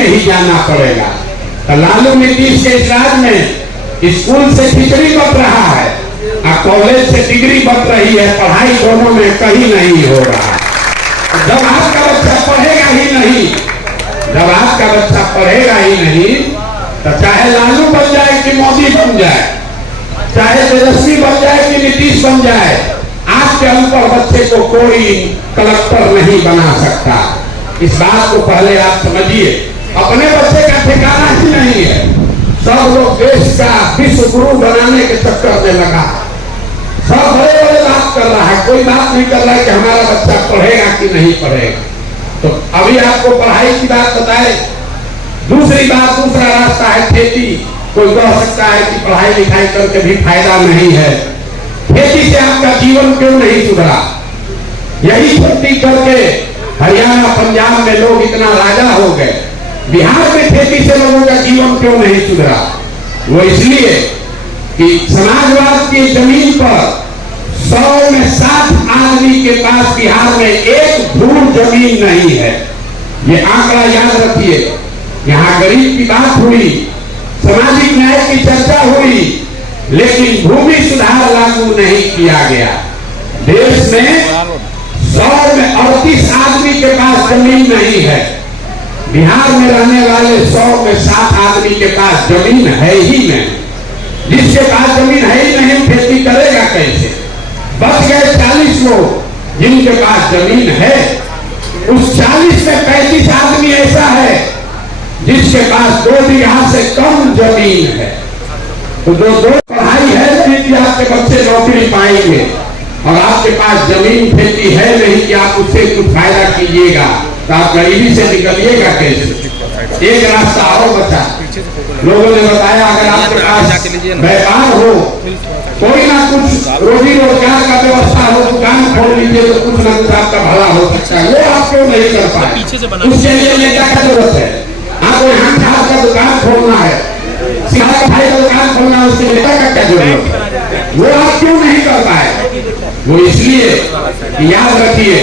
में ही जाना पड़ेगा। तो लालू नीतीश के इस राज में स्कूल से खिचड़ी बट रहा है और कॉलेज से डिग्री बट रही है, पढ़ाई दोनों में कहीं नहीं हो रहा। जब आपका बच्चा पढ़ेगा ही नहीं, जब आपका बच्चा पढ़ेगा ही नहीं, तो चाहे लालू बन जाए कि मोदी बन जाए, चाहे तेजस्वी बन जाए कि नीतीश बन जाए, आपके अनपढ़ बच्चे को कोई कलेक्टर नहीं बना सकता। इस बात को पहले आप समझिए। अपने बच्चे का ठिकाना ही नहीं है। सब लोग देश का विश्व गुरु बनाने के चक्कर में लगा, सब बड़े बड़े बात कर रहा है, कोई बात नहीं कर रहा है कि हमारा बच्चा पढ़ेगा कि नहीं पढ़ेगा। तो अभी आपको पढ़ाई की बात बताए। दूसरी बात, दूसरा रास्ता है खेती। कोई कह सकता है कि पढ़ाई लिखाई करके भी फायदा नहीं है, खेती से आपका जीवन क्यों नहीं सुधरा? यही खेती करके हरियाणा पंजाब में लोग इतना राजा हो गए, बिहार में खेती से लोगों का जीवन क्यों नहीं सुधरा? वो इसलिए कि समाजवाद की जमीन पर 100 में 60 आदमी के पास बिहार में एक धूल जमीन नहीं है। ये आंकड़ा याद रखिए। यहाँ गरीब की बात हुई, सामाजिक न्याय की चर्चा हुई, लेकिन भूमि सुधार लागू नहीं किया गया। देश में 100 में 38 आदमी के पास जमीन नहीं है। बिहार में रहने वाले 100 में 7 आदमी के पास जमीन है ही नहीं। जिसके पास जमीन है ही नहीं, खेती करेगा कैसे? बच गए 40 लोग जिनके पास जमीन है। उस 40 में 35 आदमी ऐसा है जिसके पास 2 बीघा से कम जमीन है। तो जो पढ़ाई है नहीं कि आपके बच्चे नौकरी पाएंगे, और आपके पास जमीन खेती है नहीं कि आप उससे कुछ फायदा कीजिएगा, तो आप गरीबी से निकलिएगा कैसे? एक रास्ता और बचा। लोगों ने बताया अगर आपके पास व्यापार हो, कोई ना कुछ रोजी रोजगार का व्यवस्था हो, दुकान खोल लीजिए तो कुछ ना कुछ आपका भला हो सकता है। वो आप क्यों नहीं कर पाए? उसके लिए नेता का जरूरत है। आपको यहाँ का दुकान खोलना है, सिहार भाई का दुकान खोलना है, उसके नेता का क्या जरूरत है? वो आप क्यों नहीं कर पाए? वो इसलिए याद रखिए